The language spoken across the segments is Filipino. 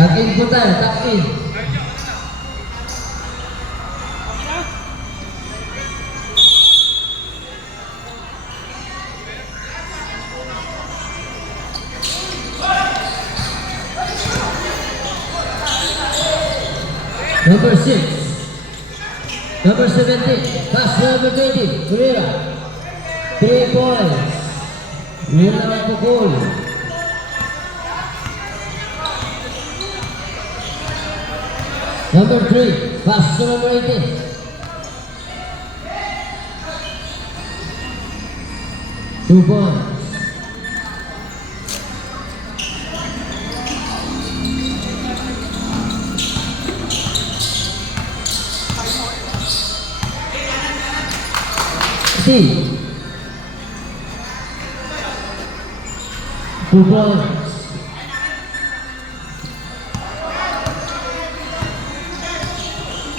Tuck-in po tayo, tuck-in. Number 6, number 17, pass number 20, Pereira. 3 points. Pereira at the goal. Number 3, pass to number 18. Two points. C. 2 points.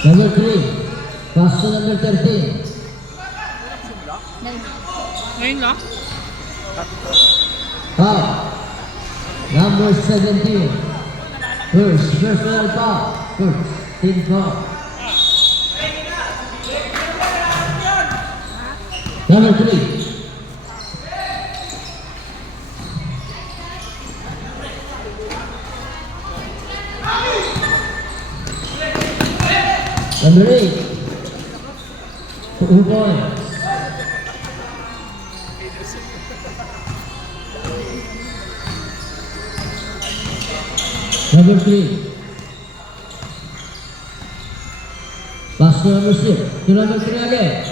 Number 3, pass to number 13. Ngayon lang? Number 17. First personal foul. First team foul. Number 3. Number 8. 2 points. Number 3. Pass to number 6. To number 3 again.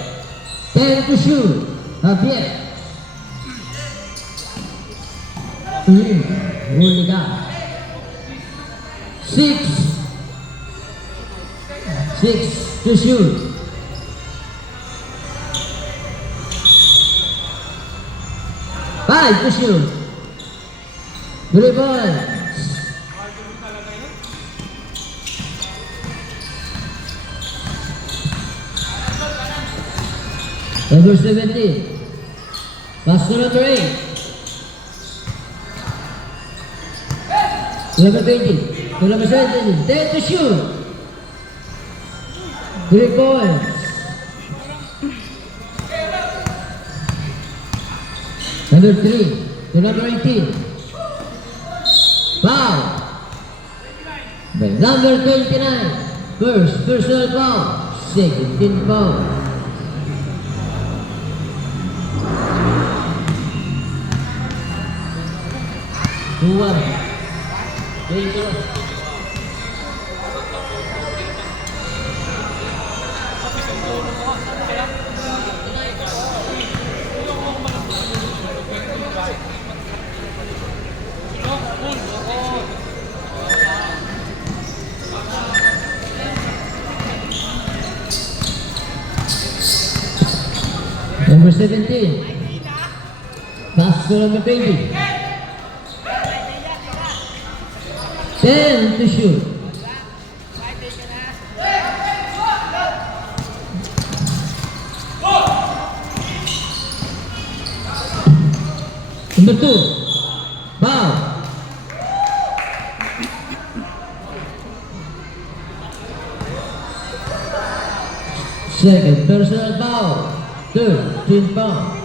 10 to shoot. Javier. Holding up. 6 to shoot. 5 to shoot. 3 points. Number 17. Pass to number 8. Number 20. To number 17. 10 to shoot. 3 points. Number 3. To number 18. Foul. Number 29. First personal foul. Second team foul. 2-1. 21. Number 17. Pass to number 20. 10 to shoot. Number 2. Foul. Second personal foul. Third team foul.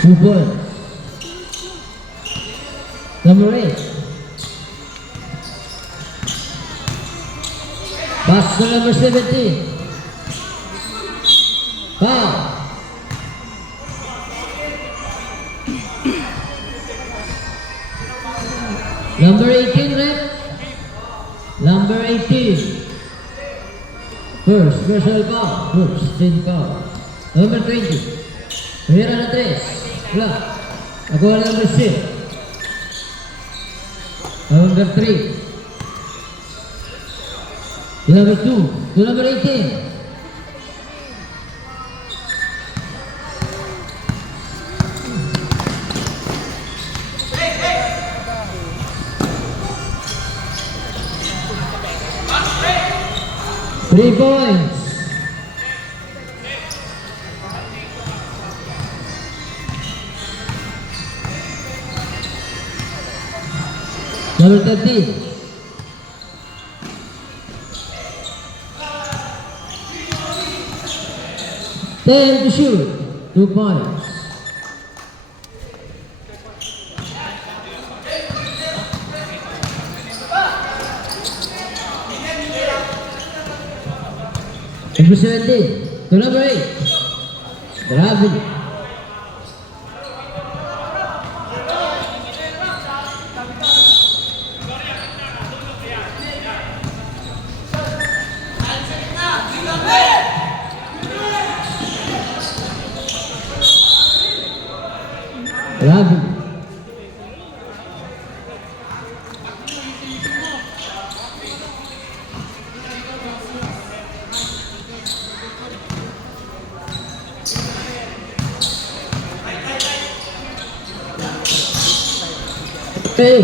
Two points. Number 8. Pass to number 17. Foul. Number 18, right? Number 18. First personal foul. First team foul. Number 20. Pereira na 3. Wala. Nagawa na number 6. Number 3. Number 2. To number 18. 3 points. Number 13. Ten to shoot. 2 points. Number 17 to number 8. Gravity. Gravity. Okay.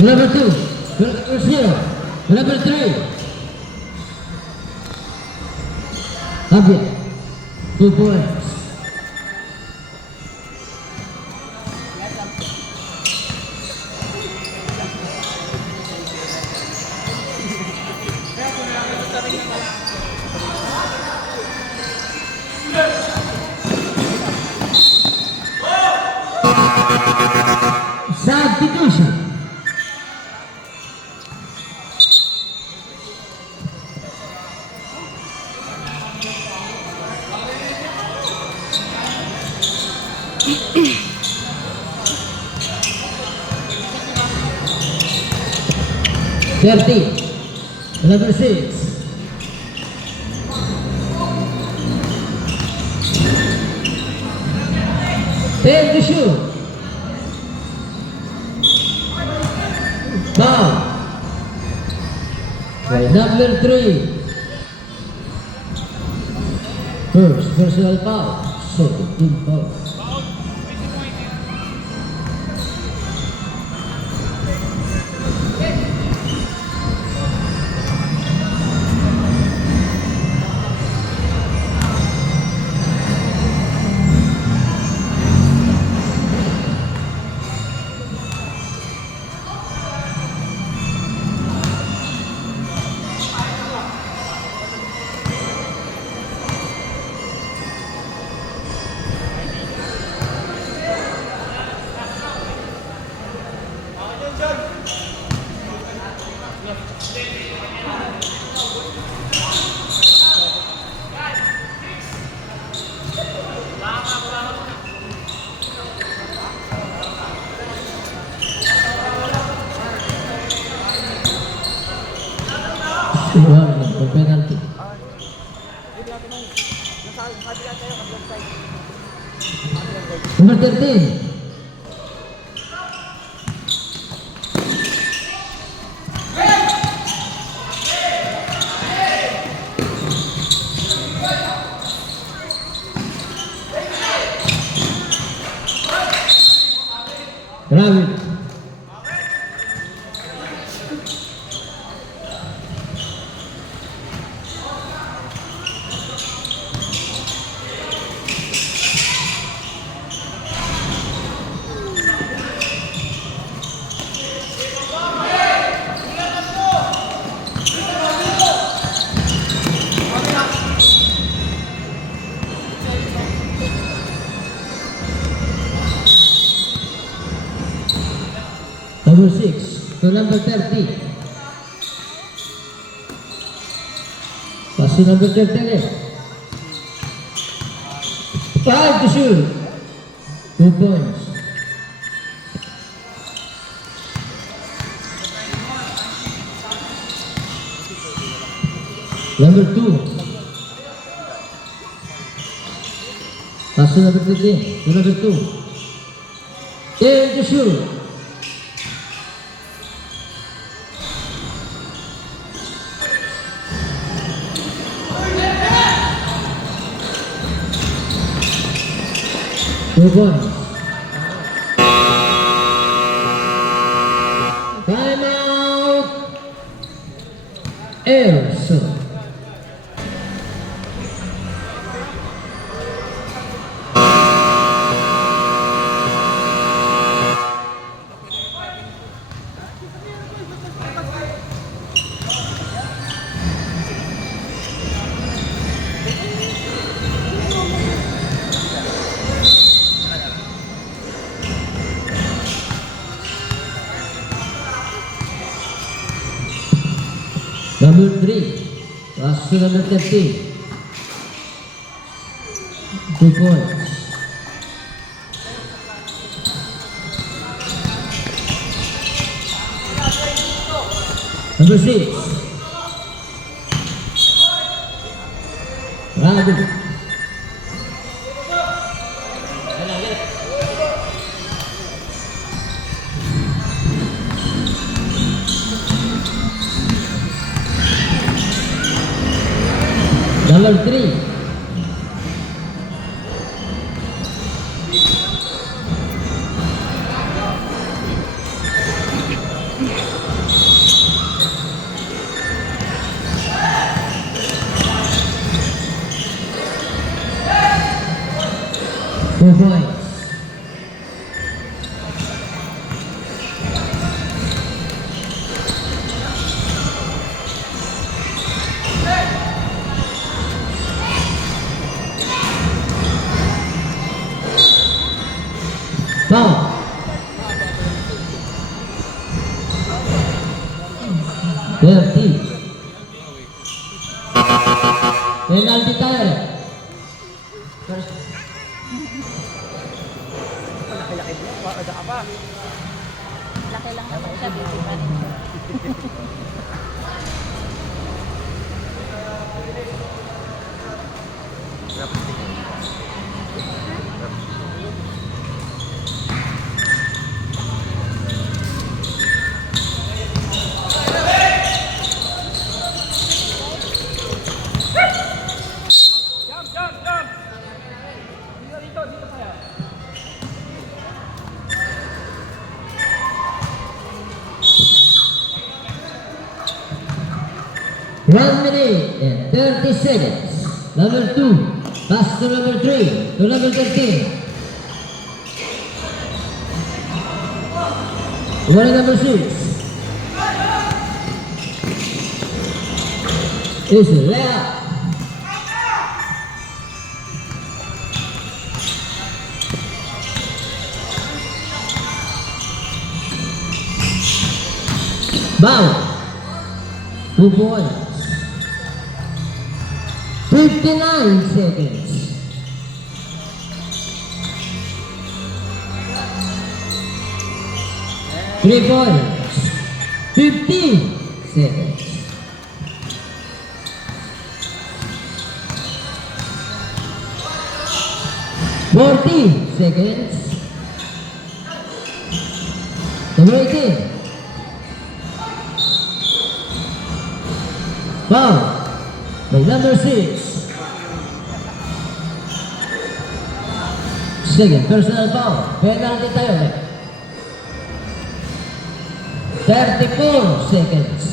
Number 2, number 0, number 3. Javier, 2 points. Substitution. Number 6. Ten to shoot. Foul. By number 3. First personal foul. Second team foul. For penalty. Number 13. Ravi. Number 6 to number 30. Pass to number 30. 5 to shoot. 2 points. Number 2. Pass to number 15. To number 2. 10 to shoot. 2 points. Time out. Erso. Number 3, pass to number 13. 2 points. Number 6, Ragu. Number 3, Four points. Foul. Penalty tayo. Laki lang naman siya, baby pa rin siya. One minute and 30 seconds. Number 2, pass to number 3, to number 13. One number 6. Is a layup. Bow. 2 points. 59 seconds. Three points. 50 seconds. Forty seconds. Number 18. Foul by number 6. Second personal foul. Penalty tayo ulit. 34 seconds.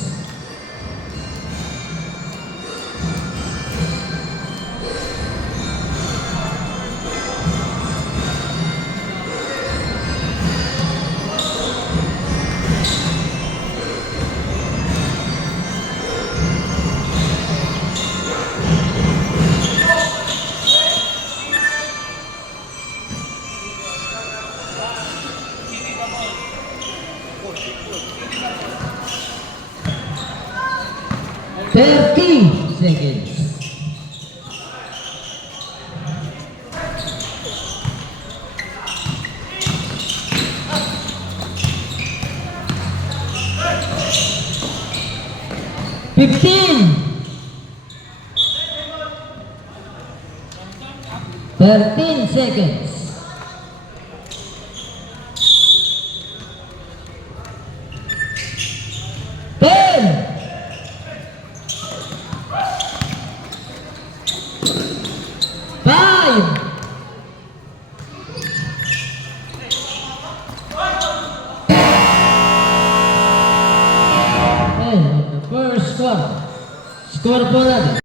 Seconds. Fifteen. 13 seconds. 10. 5. Score po natin.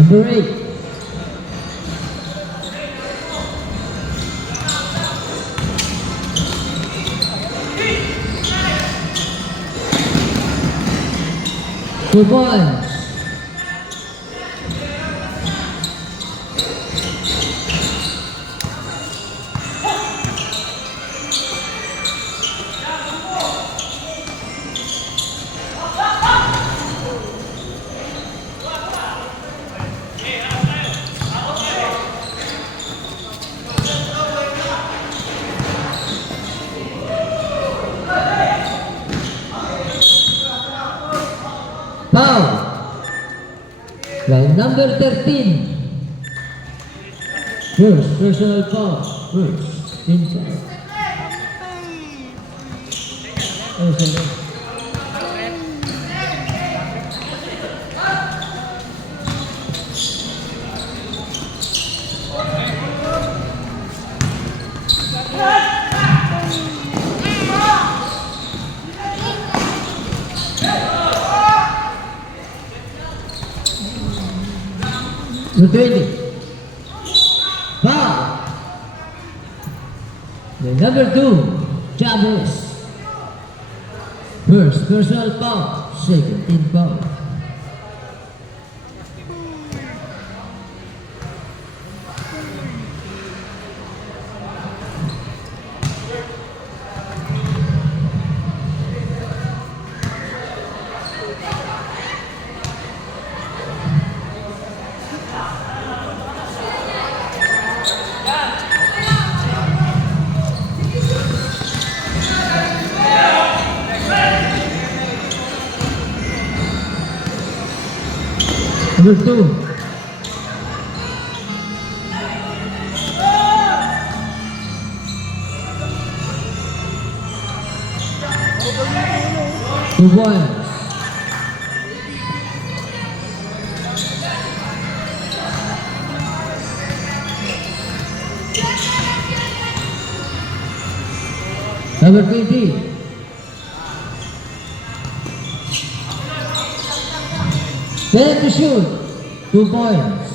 Number 8. Two points. Foul. Line number 13. First personal foul. First. Inside. Oh, sorry. Number 20. Foul. The number 2, Chavez. First personal foul. Second team foul. Number 2. Two points. Number 20. Fair to shoot. 2 points.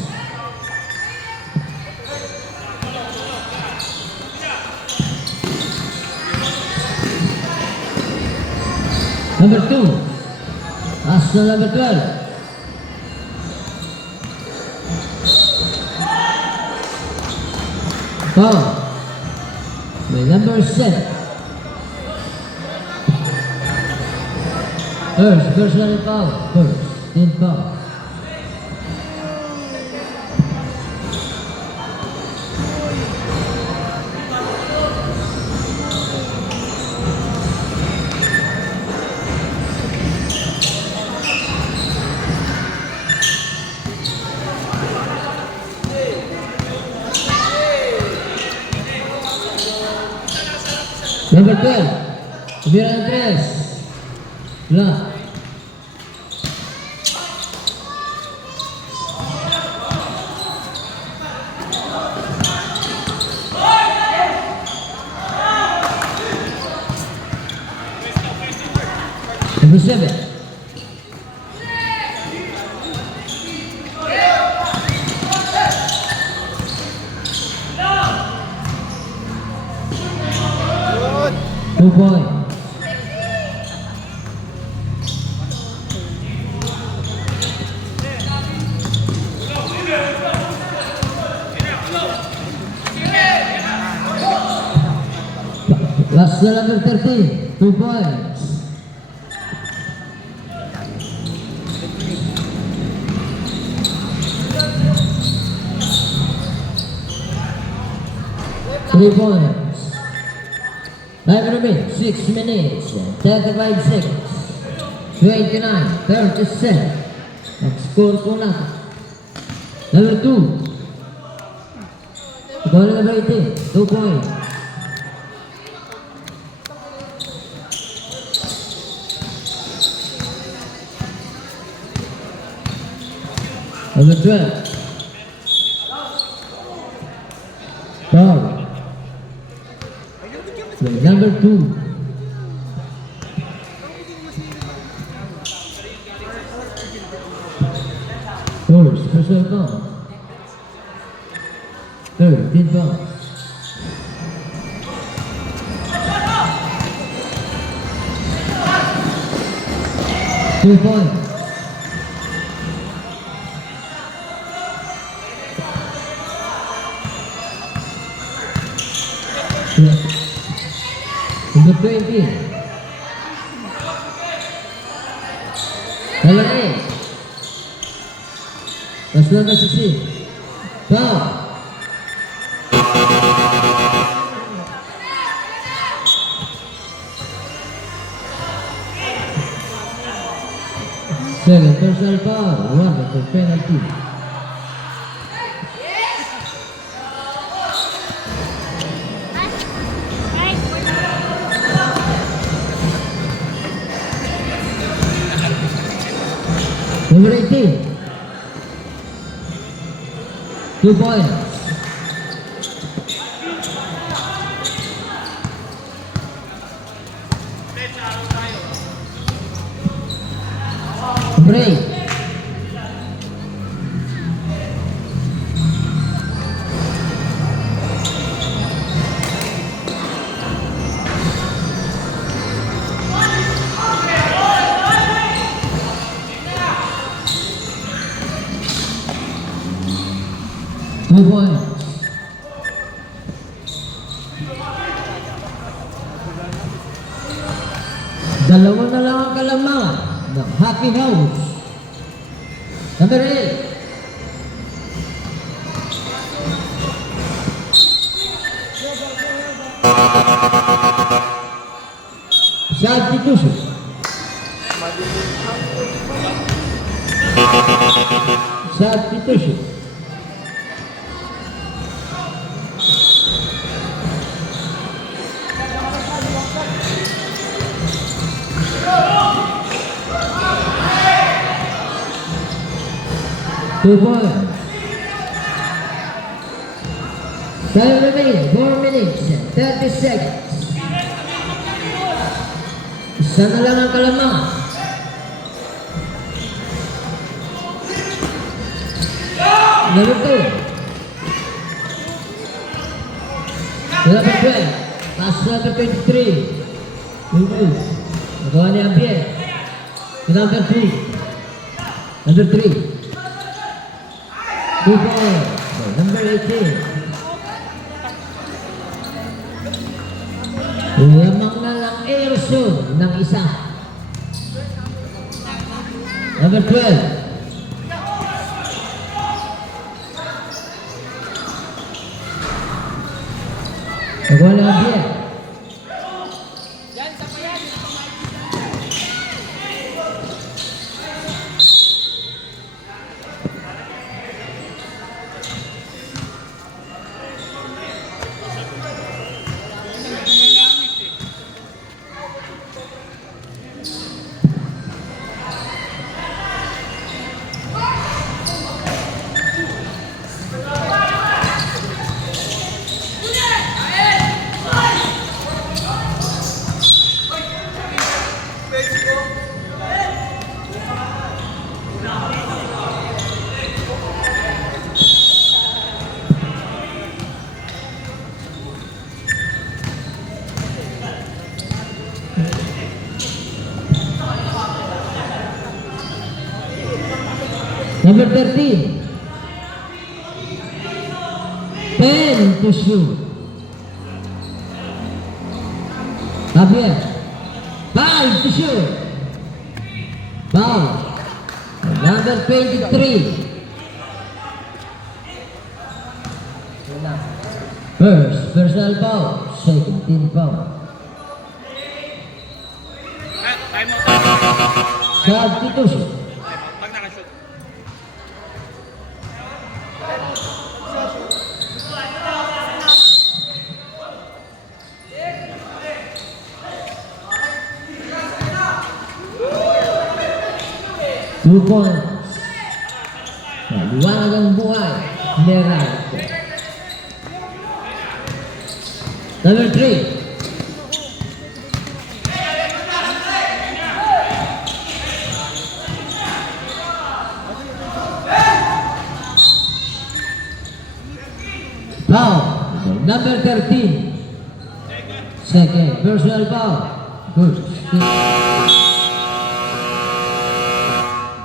Number 2. Hasta number 12. Foul. By number 7. First personal foul. First team foul. Number 12. Tumira ng 3. Block. Number 7. Two points. Last na number 13. 2 points. Three points. Time remains 6 minutes and 35 seconds. 29-37. Nag-score po natin. Number 2. Goal number 18. 2 points. Number 12. Foul. Number 2. First, personal foul. 13 fouls. Two points. Number 20. Number 8. That's number 16. Foul. Second personal foul, 1 for penalty. Number 18. 2 points. Break. Two points. Dalawa na lang ang kalamangan ng Hockey House. Number 8. Substitution. Substitution. Two points. Time remaining, 4 minutes and 30 seconds. Isa na lang ang kalamangan. Number 2. Number 12. Pass number 23. Nagawa ni Javier. Number 3. Number 3. 2 points. Number 18. Lamang na lang Erson ng isa. Number 12. Nagawa ni Javier. Number 13. 10 to shoot. Javier. 5 to shoot. Foul. Number 23. First, personal foul. Second, team foul. Substitution. Pag nakashoot. Two points. Liwanag ang buhay. Meralco. Number 3. Number 13. Second. Personal foul. First.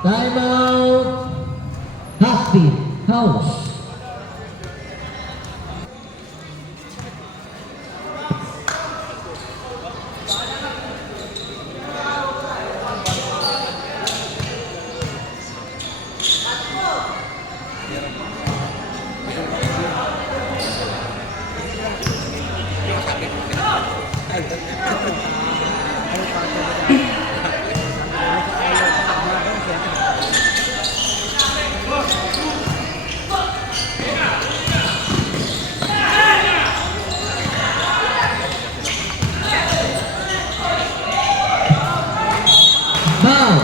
Timeout. Happy House. Foul.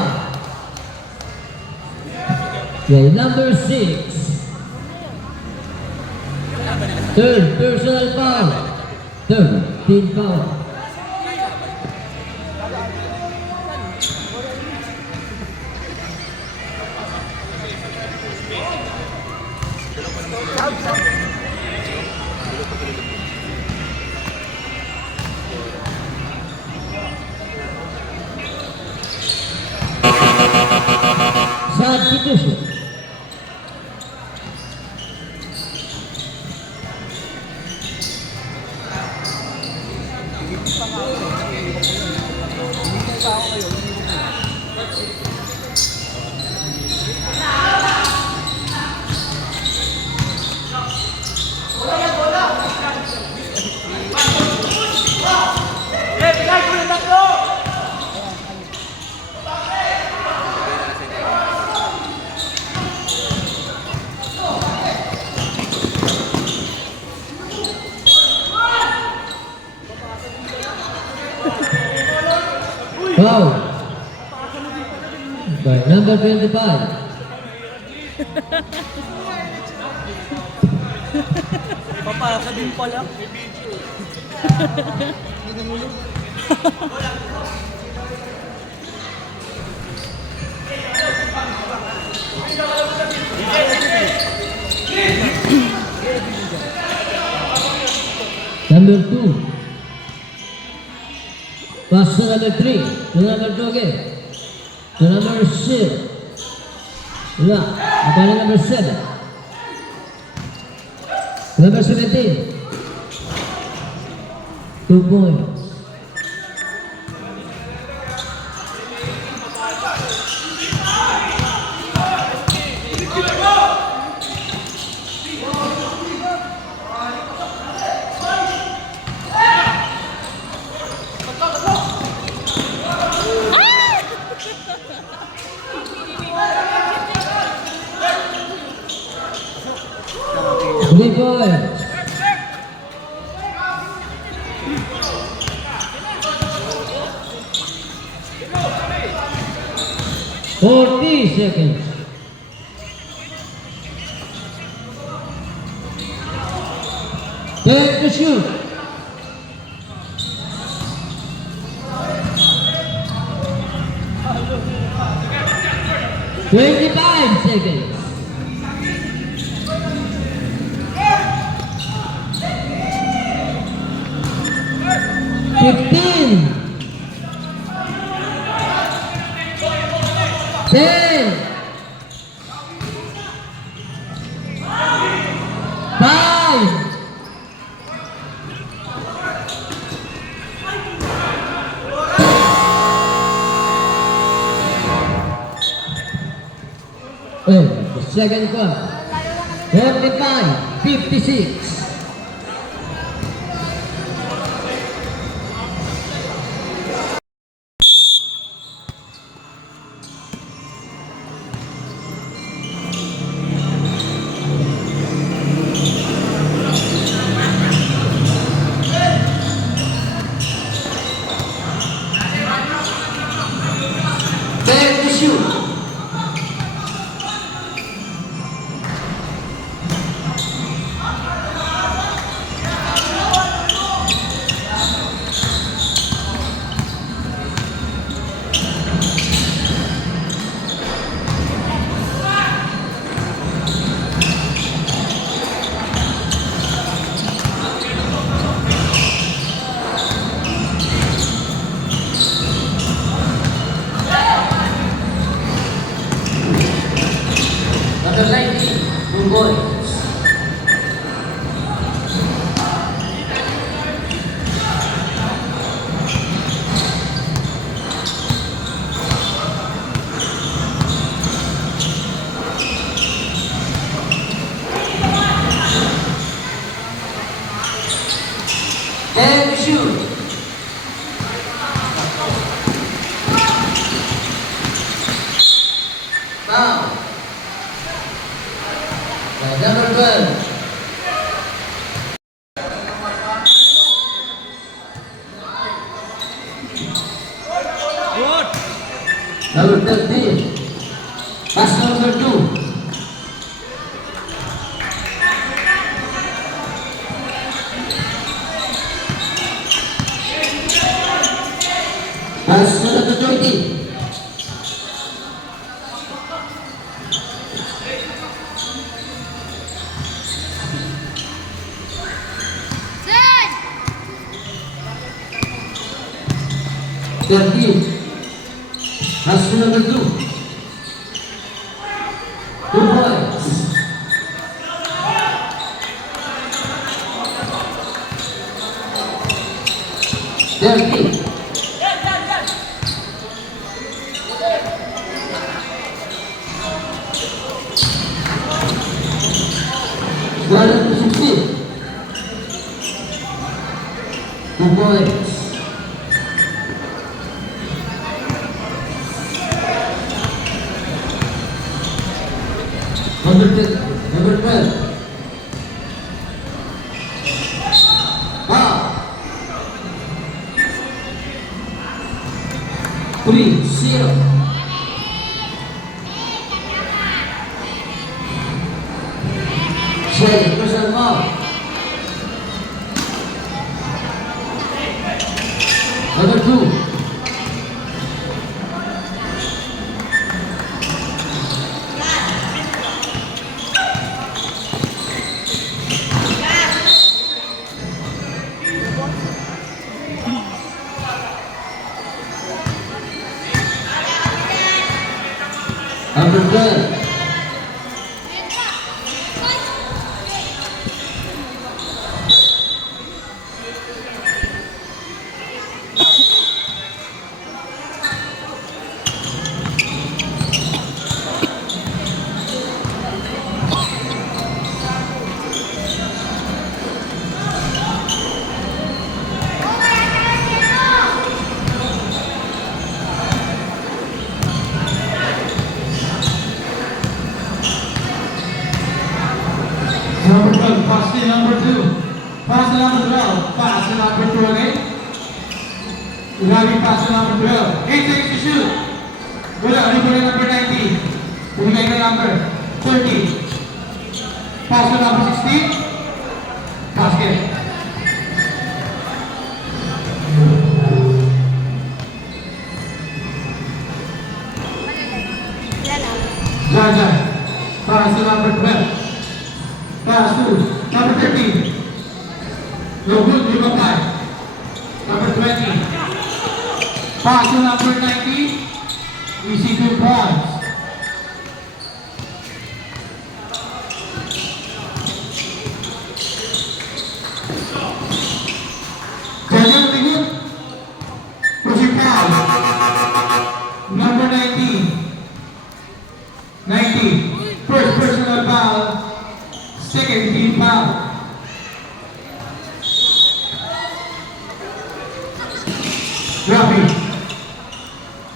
Okay, number 6. Third personal foul. Third team foul. Substitution. Foul. By number 25. Papasa din pala. Number 2. Pass to number 3. To number 2 again. To number 6. Wala. Napala number 7. Number 17. 2 points. Three points. Forty seconds. Take the shoot. $25 seconds. $15. 10. 5. 8. The second quarter. 45-56. Take the shoot. Number 12. Good. Number 13. Pass number 2. Pass number 20. Thirteen. Pass number 2. 2 points. Thirteen. Number 16. 2 points. Number 12. Foul. 3-0. Second personal foul. Number 2. Number 12. Number 12, pass to number 2. Pass to number 12. Pass to number 2 again. Ravi pass to number 12. 8 seconds to shoot. Wala, ano number 19? Bumigay ka number 30. Pass to number 16. Basket. Jaja. Pass to number 12. Pass to number 13. No good, you got 5. Number 20. Pass to number 19. Easy 2 points. Daniel Bigut. Pushing foul. Number 19. 19. First personal foul. Second team foul. Rafi.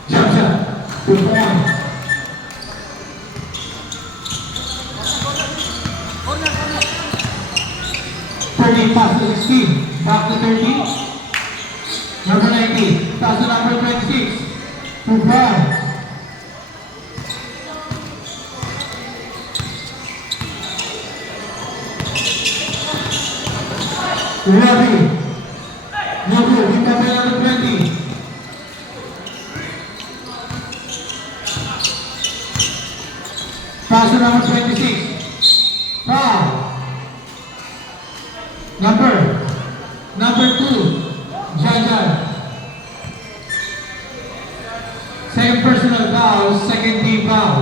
Jump shot. 2 points. Corner, corner. 13 pass to 16. Back to 13. Number 19. Pass to number 26. 2 points. Ravi. No good. He comes in number 20. Pass to number 26. Foul. Number 2. Jaja. Second personal foul. Second team foul.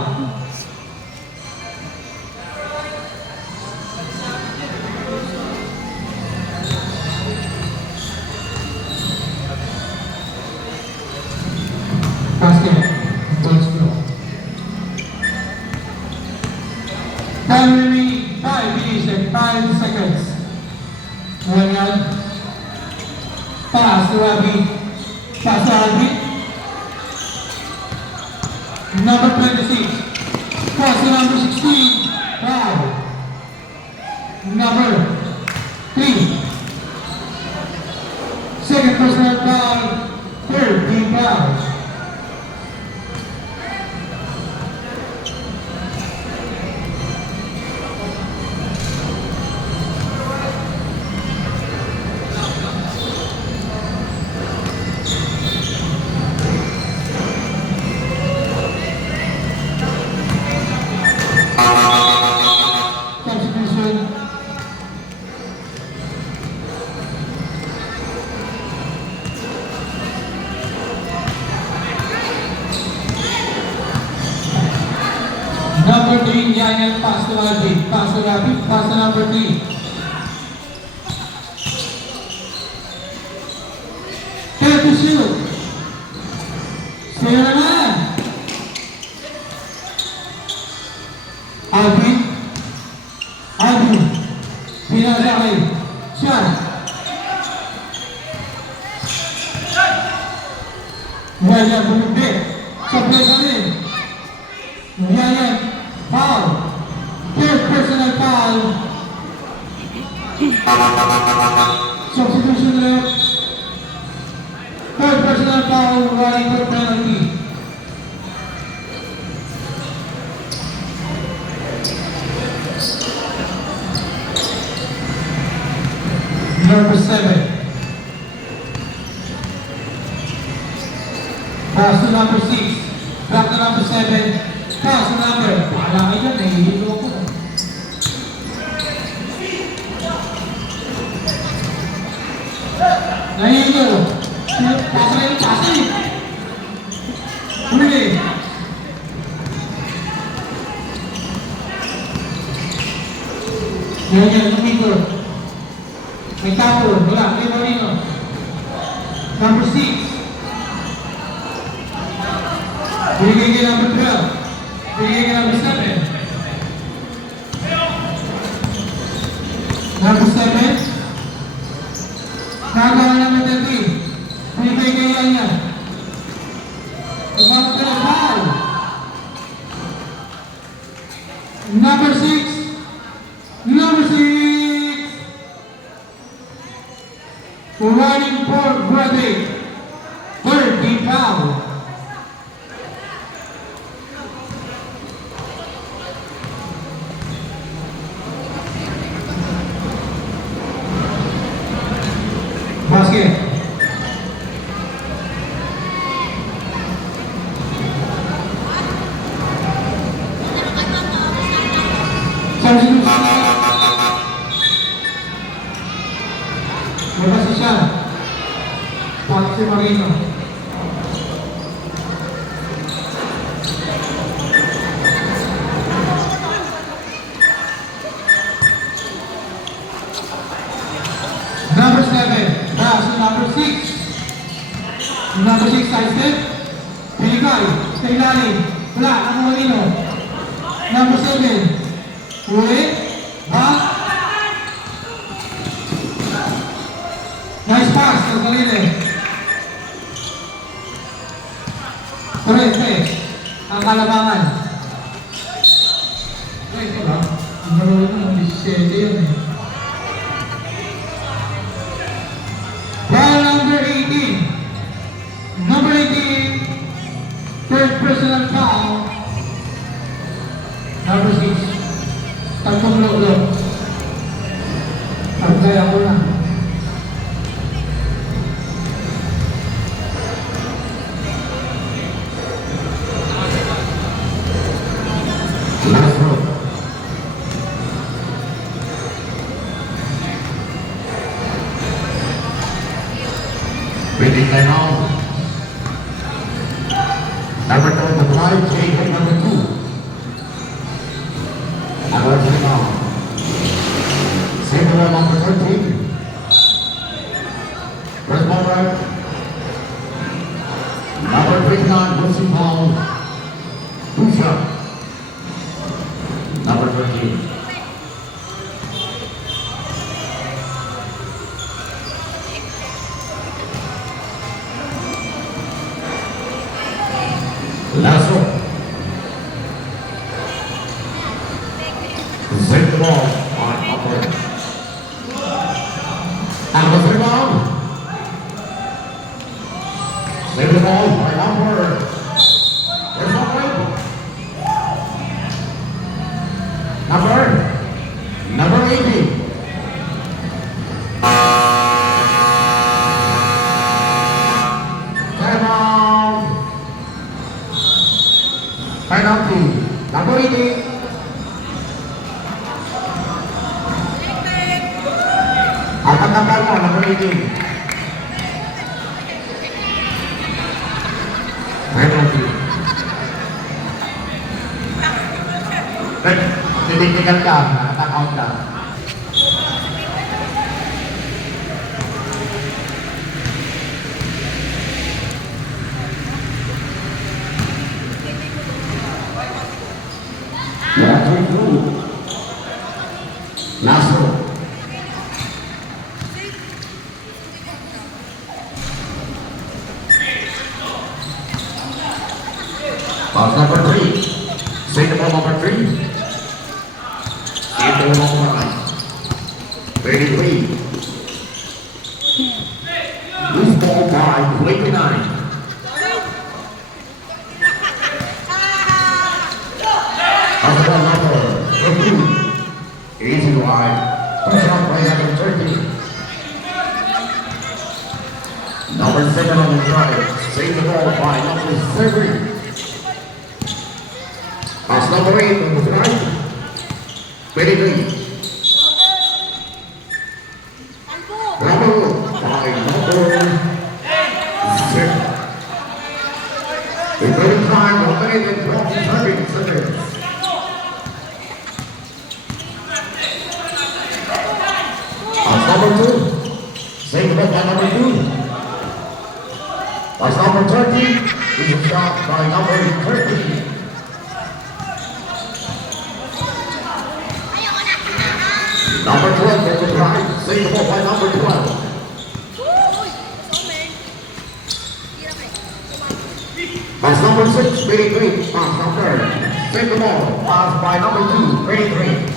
Basket. Points no. Time remaining 5 minutes and 5 seconds. Ngayon, pass to Ravi. Pass to Ravi. Number 26. Pass to number 16. Foul. number 3. Second personal foul, third team foul. Substitution. Number 3, Yanyan pass to Alvin. Pass to Rafi. Pass to number 3. Care to shoot. Stay naman. Alvin. Alvin. Pinasakay. Shot. Yanyan bumibig. Supply kami. Yanyan. Foul. Third personal foul. Substitution ref. Third personal foul. Running for penalty. Number 7. Pass to number 6. Back to number 7. Pass to number. Wala kayo dyan, nahihilo ako. Nahihilo. Pasa kayo, pasa eh. Huli. Yan, lumikot. May tapo, wala, may marino. Number 6. Binigay kay number 12. Binigay kay number 7. Number 7. Nagawa number 13. Binigay kay Yanya. About to the foul. Number 6. Number 6. Running for Bradley. Third team foul. Basket. Substitution. Labas siya. Pasok si Marino. Number 7. Pass to number 6. Number 6 side step. Binigay. Sa ilalim. Wala. Ang Marino. Number 7. Huli. Back. Nice pass. Sa sarili. Correct. Ang kalabangan. Correct, diba? Ang marunong ng 17 yun eh. Foul number 18. Number 18. Third personal foul. Number 6. Tatlong loob. Pagkaya ko na. Last row. Waiting time out. Number 25, Jacob number 2. Number 3 out. Singular number 13. First number. Number 29, Wilson Paul. 2 shot. Number 13. Lasso. Set the ball on upper. Save the ball by number. There's no break. Number 80. Time out. Penalty. Number 80. Atak-atak mo, number 80. Penalty. Titignan ka, attack out ka. Lasso. Pass number 3. Say the ball number 3. Say the ball number 9. 33. Loose ball by 29. Pass the ball number 13. Easy wide. Push up by number 30. Number 7 on the drive. Save the ball by number 7. Pass number 8 on the right. 23. Number by number 6. The third time, 1 minute and 27 seconds. Pass number 2. Save the ball by number 2. Pass number 30. Is a shot by number 30. Number 12 on the right. Save the ball by number 12. Pass number 6, 23. Pass number. Save the ball. Pass by number 2, 23.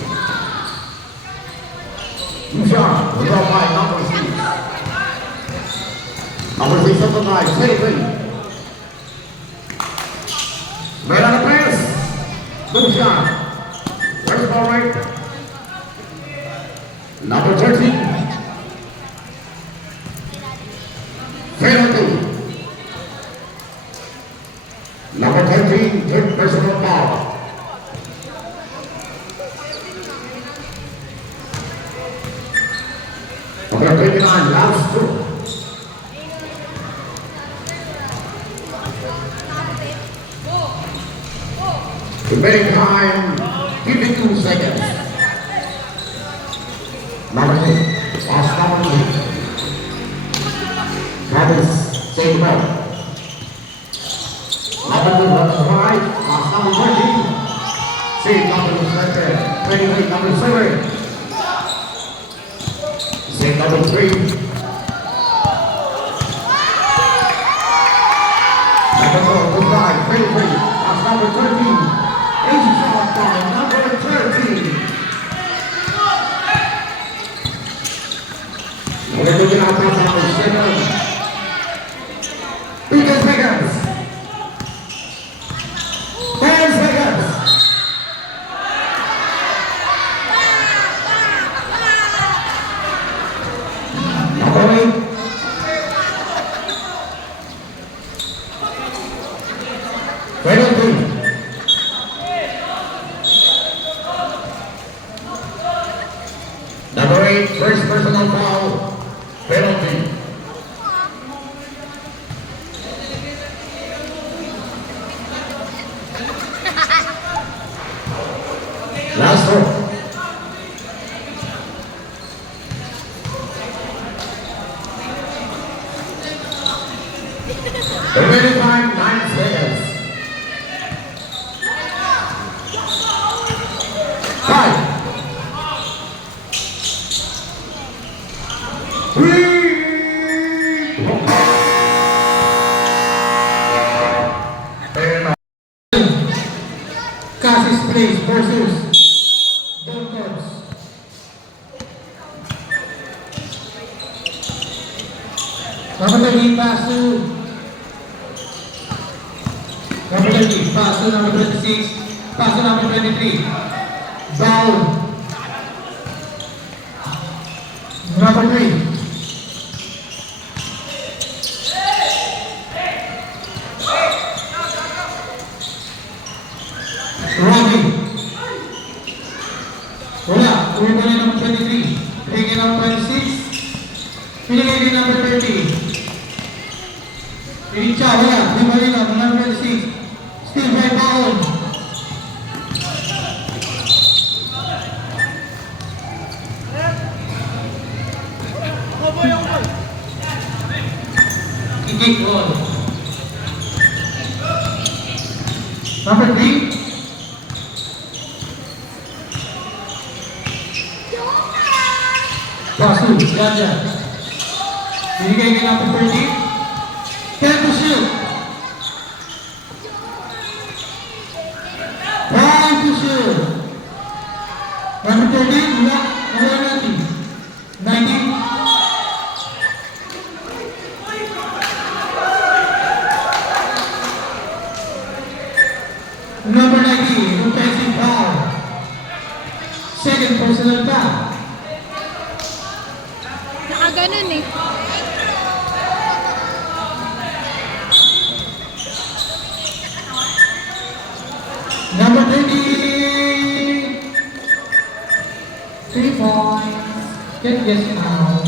Shot. Withdraw by number 6. Number 6 on the right. 23. Right on the press. Good shot. Where's the ball right? Number 13. Penalty. Number 13, third personal foul. Number 29, last two. Remaining time, 52 seconds. Number 8, pass number 2. Travis, save the ball. Number 2, runs right, pass number 20. Save number 23, number 7. Save number 3. Number 4, good right, 23, pass number 13. Easy shot by number 13. We're looking at number 7. Biggest seconds. 10 seconds. Number 8. Penalty. Number 8, first personal foul. Penalty. Last one. The remaining time, 9 seconds. 5, 3, Cassis Place versus Bulldogs. Number 3, pass to 30, pass to number 26, pass to number 23. Foul. Number 3. Robbie. Wala. Uwi kay number 23. Pinigay kay number 26. Pinigay kay number 30. Pinigcha. Wala. Pinigay kay number 26. Still by foul. Kick goal. Number 3. Pasu, Jaja. Binigay kay number 30. Time to shoot. Time to shoot. Number 30, wala. Wala natin. 19. Number 90, offensive foul. Second personal foul. Nakaganon eh. Number 30, 3 points. Get this now.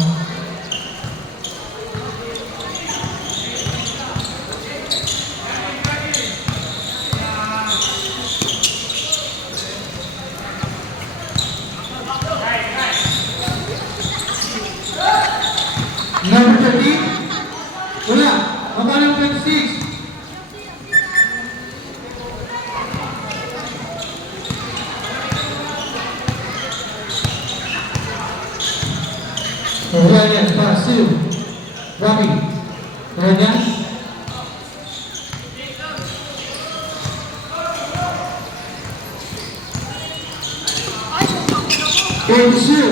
Number 30, wala. Mabalik 26. Ryan Basu, Robbie, Ryan. Basu.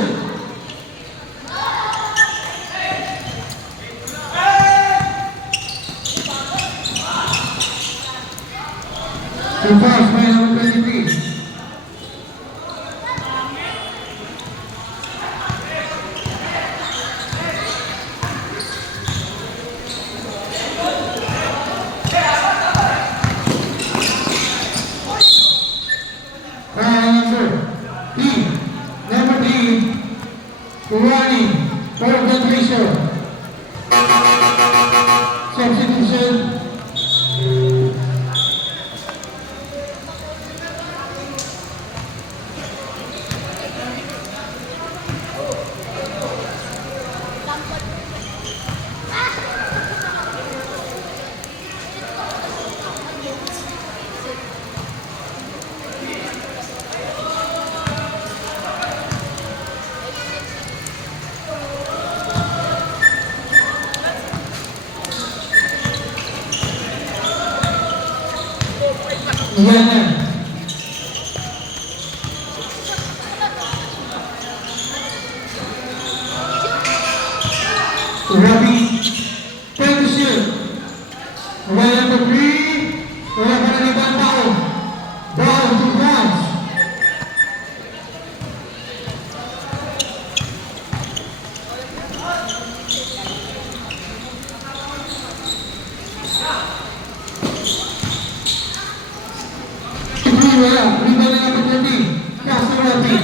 Two fouls by number 23. Number 3, running, concentration, substitution. Yan. Robbie, time to shoot. Wala number 3, wala pa na ibang tao. Ball to France. Wala, rebound na number 20. Castro Robbie.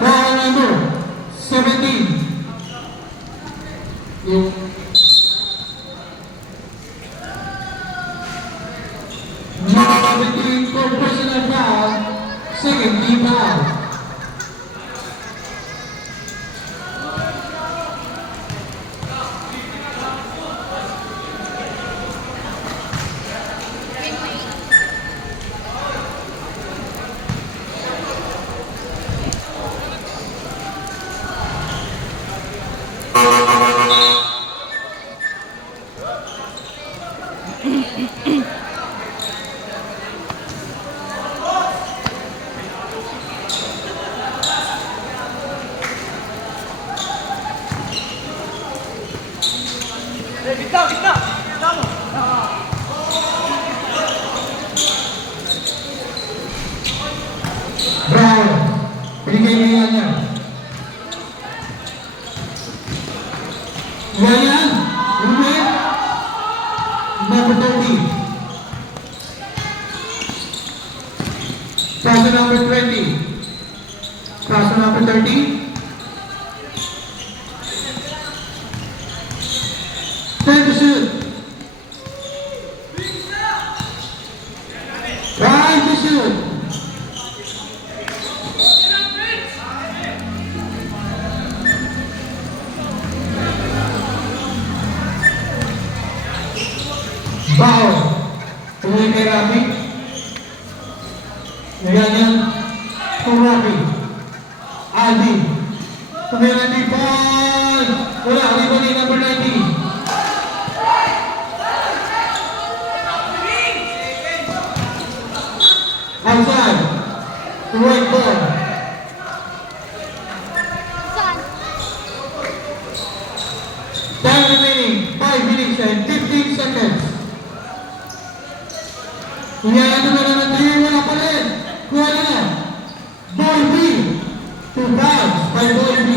Ball number 17. Yung number 17 for personal foul. Second team foul. Brown. Binigay niya niya. Ryan. Ruben. Number 30. Person number 20. Person number 30. 10 to shoot. 5 to shoot. Bao. Tuloy kay Rafi. Ganyan. Kung Rafi. Aldi. Tuloy na di ball. Wala. Rebound ni number 90. Outside. Right ball. Saan? Time remaining. 5 minutes and 15 seconds. Iyayan na ng 3, wala pa rin. Kuha na. Ball B. 2 fouls by ball B.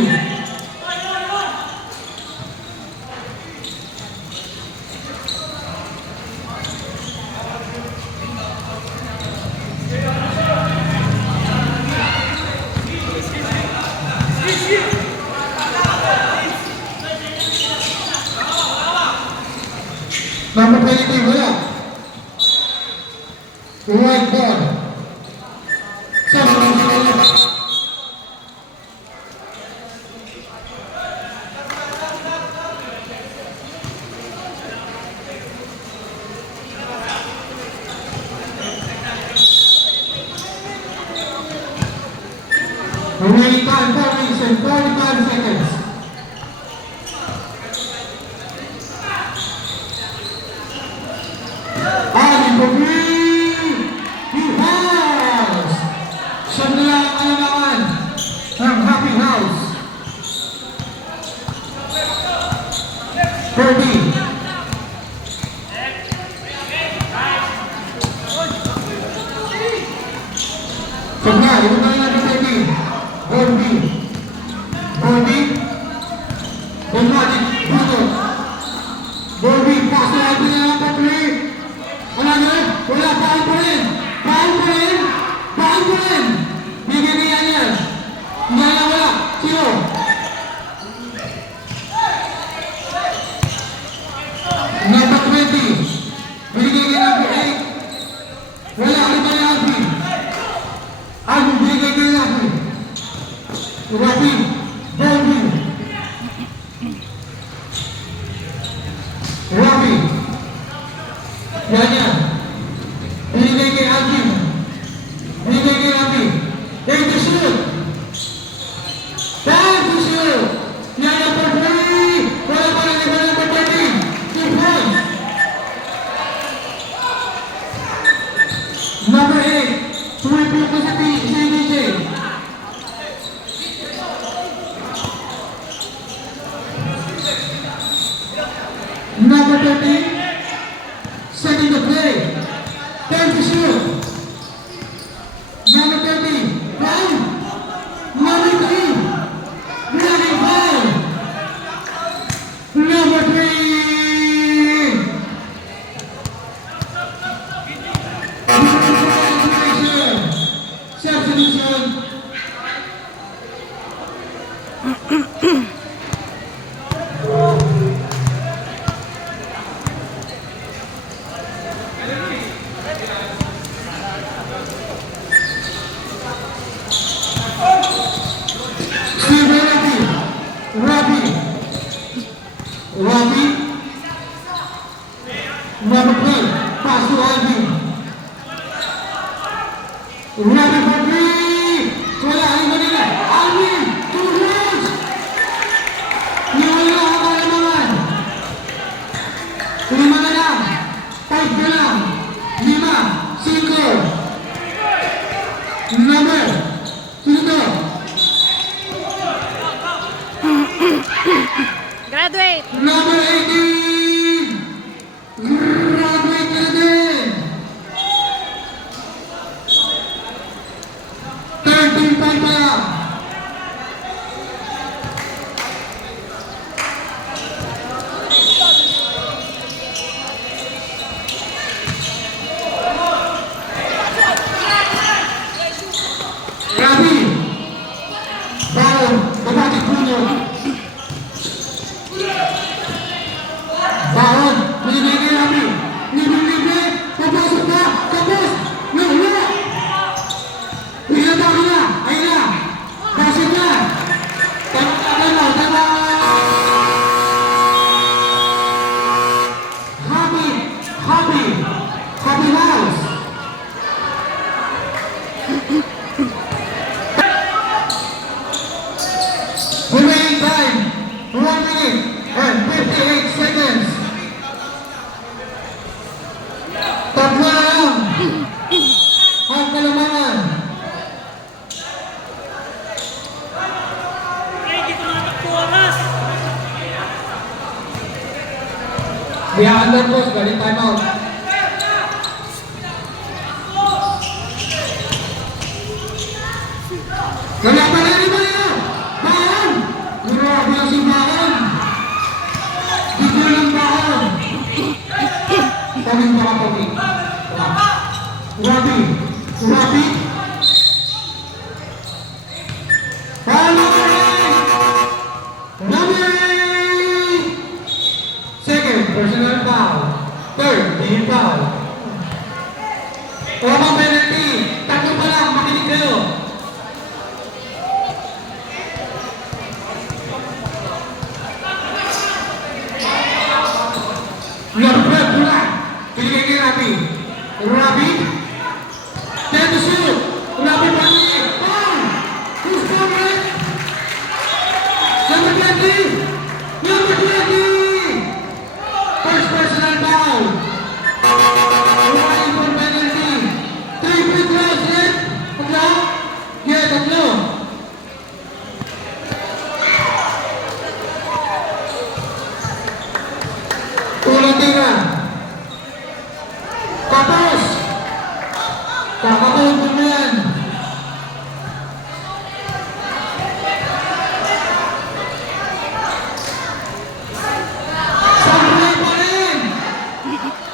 Number 23, wala. Right ball. Remaining time 4 minutes and 45 seconds. Ali Bobby! He has! Siya na lang ang alamangan ng Happy House. 30. Sabna, ito na lang ang 30. Bobby. Bobby. Bobby. Bobby. Pass na natin na lang pa 3. Wala na rin. Wala. Bahan pa rin. Bahan pa rin. Bahan pa rin. Bigyan niya niya. Wala. Wala. Sino? Number 20. Binigay niya ng 8. Wala. Ano ba yung Alvin? Alvin, binigay niya ng Alvin. Rafi. Bobby. Rafi. Yan. Binigay kay Alvin. Binigay kay Rafi. Take the shoot. Time to shoot. Yan number 3. Wala pa rin. Wala number 13. 2 points. Number 8. Sumipin ko sa DJ. Number 13. Setting the play. 10 to shoot. Number 30. Foul. Number 3. Running foul. Number 3. Substitution. Rafi. Number 12. Pass to Alvin. Rafi for 3. Wala. Iba nila. Alvin. 2 points. Wala ang kalamangan. 5 na lang. 5 na lang. 5. 5. Number. Sino to? Graduate! Number 18. susunod. Baon, binigay kay Rabi. Libre, papasok na, tapos, wala. Pinatake na, ayun na. Pasok na. Tama. Happy house. Remaining time, 1 minute and 58 seconds. Tatlo na lang. Ang kalamangan. Hindi ko natakbo oras. Biyakan lang boss, galing time out. Lalaban na rin ba? Baon! Grabe ang si Baon! Dito lang Baon! Tawin ba ka Pogi? Rabi! Second, personal foul. Third, team foul. Wala penalty. Tatlo pa lang, makinig kayo. Bulan. Binigay kay Rabi. Ten to shoot. Rabi balik. Foul. Who's coming? Number 20. First personal foul. Wala for penalty. 3 free throws, right? Tatlo? Yeah, tatlo. Tira. Tapos. Kakapulog mo yan. Sablay pa rin.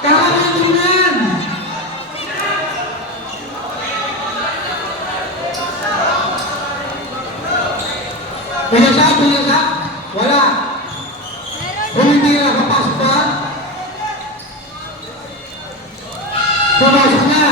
Kakapulog mo yan. Pinasa. Wala. Hindi na kapasok pa. Pumasok na!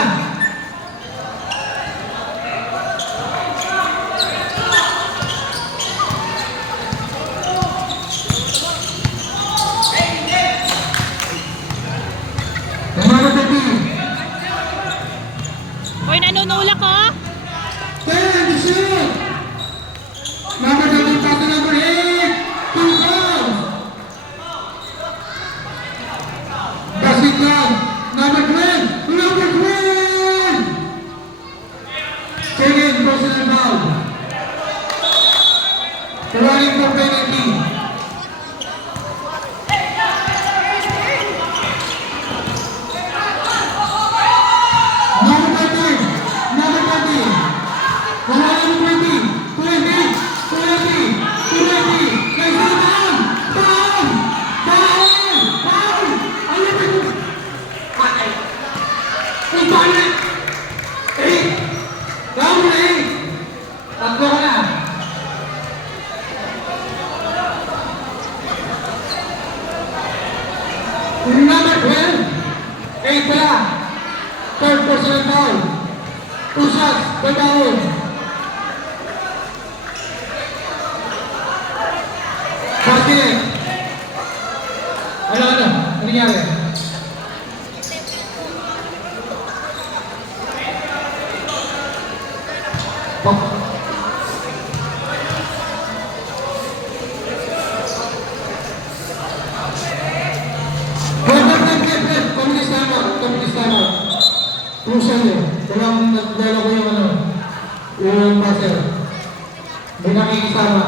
Number 13. Uy, nanunulak ko. 10 shoot! Number 13 pass to number 8. 2 fouls. Basket lang. Number 12. Second personal foul. Running for penalty. Number 20. Running 20. Next down. Foul. Ano ba ito? Kung balik. 8. Down 8. Tatlo ka na. Number 12. 8 pala. Third personal foul. 2 shots. Pagbaon. Basket. Ano? Ano nangyari? Communist timeout. Crucial yun. Walang naglalago yung yung buzzer. May nakikisama.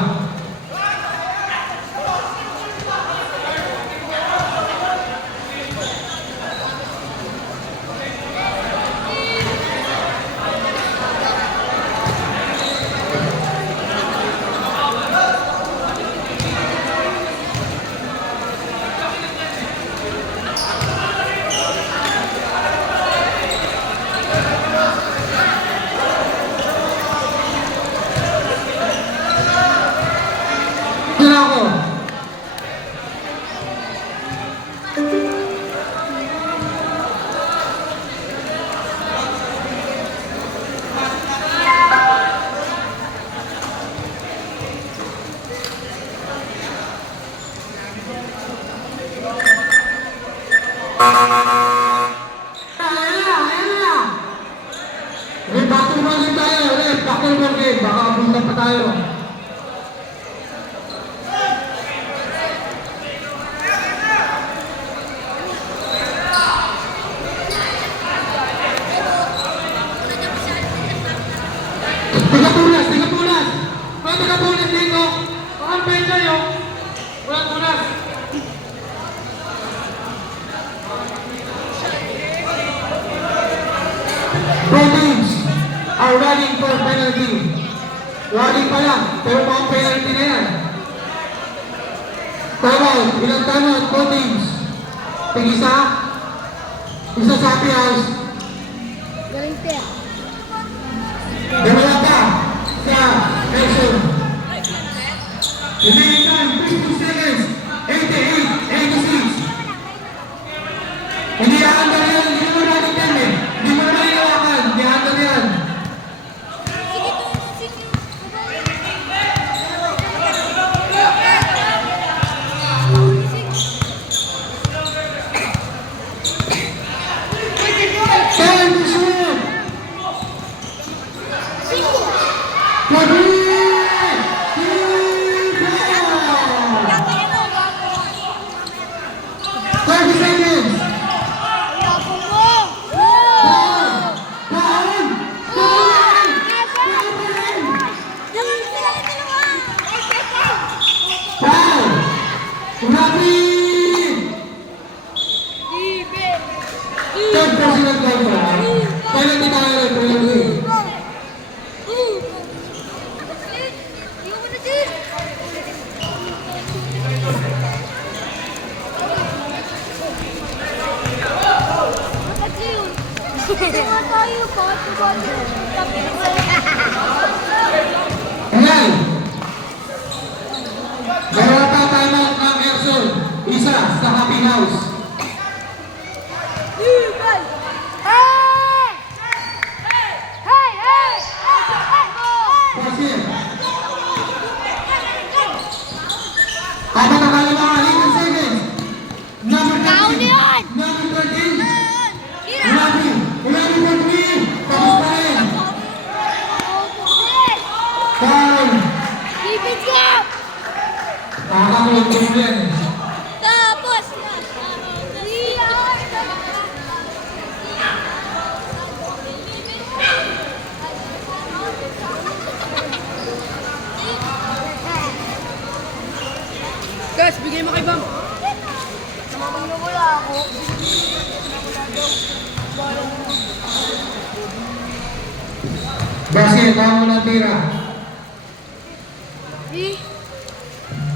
ako. Ayan na. Okay, basketball game tayo. Okay, basketball game. Baka abundan pa tayo. Tagapulas, tagapulas. Mga tagapulas dito. Ang pwede nyo. Walang pulas. Both teams are running for penalty. Running pa lang, pero mga penalty na yan. Timeout, ilang timeout, both teams. Tig-isa. Isa sa happy house. Galing tiya. Dalawa pa sa Nelson. Remaining time, 52 seconds. 88, 86. Hindi aandar yan, hindi mo natin yan eh. Hindi mo natin hawakan, hindi aandar yan. Time to shoot! Madrid! Team foul! 30 seconds! Foul! Rapid! Third personal foul pa. Penalty tayo, penalty. Ayan! Dalawa pa timeout ng Erson. Isa sa happy house. Pasir. Apat na kalamangan, 18 seconds. Number 13. Number 13. Rabi. Rabi for 3. Tapos pa rin. Foul. Nakakakulong din yan. Tapos Guys, bigay mo kay Bam. wala ako. Basir, tama mo ng tira.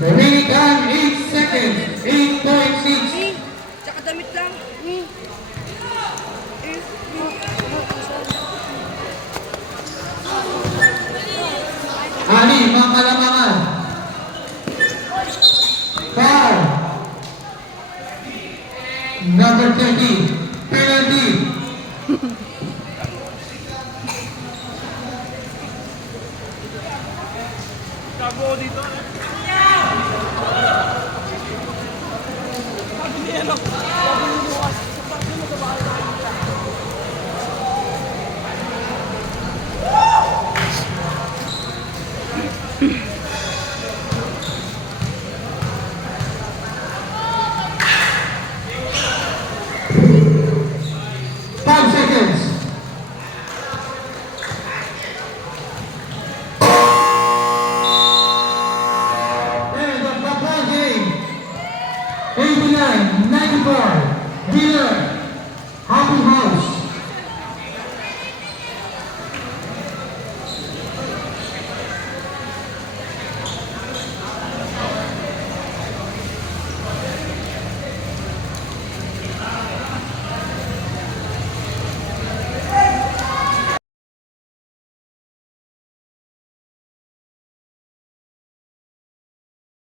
Remaining time, 8 seconds. 8.6. Tsaka damit lang. Ali, mga kalamangan. Foul. Number 30. Penalty. Tabo dito. Winner, Happy House.